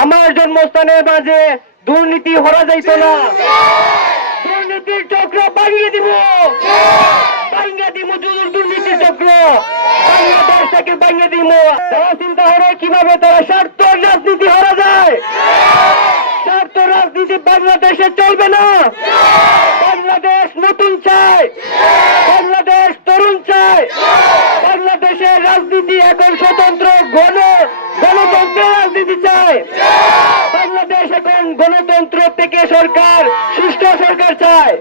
আমার জন্মস্থানের মাঝে দুর্নীতি হরা যাইত না। দুর্নীতির চক্র ভাঙিয়ে দিব। ভাঙিয়ে দিব দুর্নীতির চক্র। বাংলাদেশ থেকে ভাঙিয়ে দিব। তারা চিন্তা করে কীভাবে তারা স্বার্থ রাজনীতি হরা যায়। স্বার্থ রাজনীতি বাংলাদেশে চলবে না। বাংলাদেশ নতুন চায় বাংলাদেশ তরুণ চায় বাংলাদেশের রাজনীতি এখন স্বতন্ত্র গণ গণতন্ত্রের রাজনীতি চায় বাংলাদেশ এখন গণতন্ত্র থেকে সরকার, সুষ্ঠু সরকার চায়।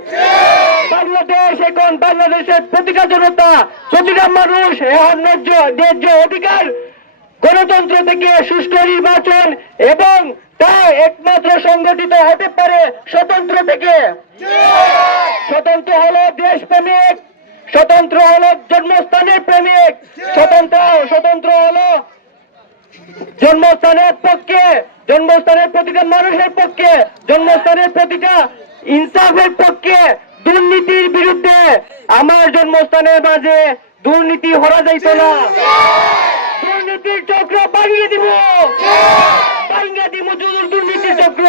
বাংলাদেশ এখন বাংলাদেশের প্রতিটা জনতা, প্রতিটা মানুষ ন্যায্য ন্যায্য অধিকার গণতন্ত্র থেকে সুষ্ঠু নির্বাচন এবং তা একমাত্র সংগঠিত হতে পারে স্বতন্ত্র থেকে। স্বতন্ত্র হলো দেশপ্রেমিক, স্বতন্ত্র হলো জন্মস্থানের প্রেমিক, স্বতন্ত্র স্বতন্ত্র হলো জন্মস্থানের পক্ষে, জন্মস্থানের প্রতিটা মানুষের পক্ষে, জন্মস্থানের প্রতিটা ইনসাফের পক্ষে দুর্নীতির বিরুদ্ধে আমার জন্মস্থানের মাঝে দুর্নীতি হরা যাইত না। দুর্নীতির চক্র ভাঙিয়ে দিব। ভাঙিয়ে দিব দুর্নীতির চক্র।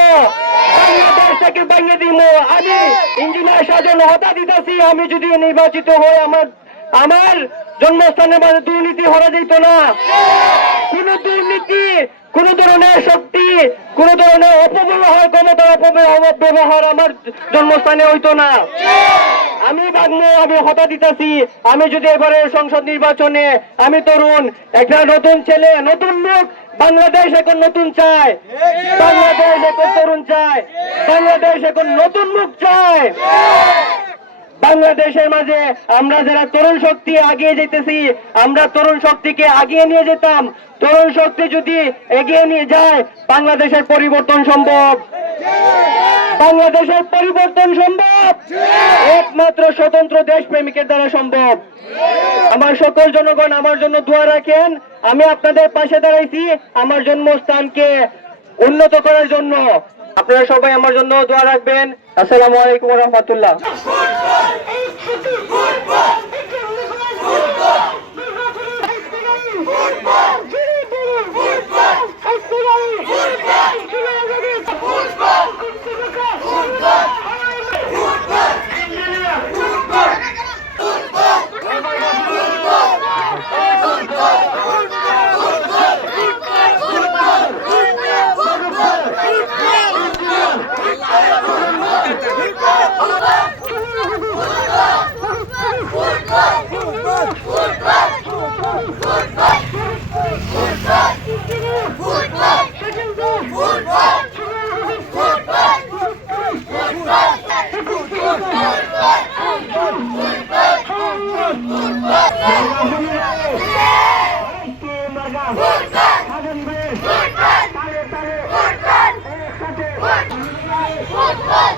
বাংলাদেশ থেকে দিব। আমি ইঞ্জিনিয়ার সাজন হতা দিতেছি। আমি যদি নির্বাচিত হই আমার আমার জন্মস্থানের মাঝে দুর্নীতি হরা যাইত না। কোন দুর্নীতি, কোন ধরনের শক্তি, কোন ধরনের অপব্যবহার ক্ষমতার অপব্যবহার আমার জন্মস্থানে হইতো না। আমি বাগ্ন আমি হতা দিতেছি, আমি যদি এবারে সংসদ নির্বাচনে, আমি তরুণ, একটা নতুন ছেলে, নতুন মুখ বাংলাদেশ এখন নতুন চায়। বাংলাদেশ এখন তরুণ চায়। বাংলাদেশ এখন নতুন মুখ চায়। বাংলাদেশের মাঝে আমরা যারা তরুণ শক্তি আগিয়ে যেতেছি, আমরা তরুণ শক্তিকে আগিয়ে নিয়ে যেতাম। তরুণ শক্তি যদি এগিয়ে নিয়ে যায়, বাংলাদেশের পরিবর্তন সম্ভব। বাংলাদেশের পরিবর্তন সম্ভব। একমাত্র স্বতন্ত্র দেশপ্রেমিকের দ্বারা সম্ভব। আমার সকল জনগণ আমার জন্য দোয়া রাখেন। আমি আপনাদের পাশে দাঁড়াইছি। আমার জন্মস্থানকে উন্নত করার জন্য। আপনারা সবাই আমার জন্য দোয়া রাখবেন। আসসালামু আলাইকুম রহমতুল্লাহ। Vote vote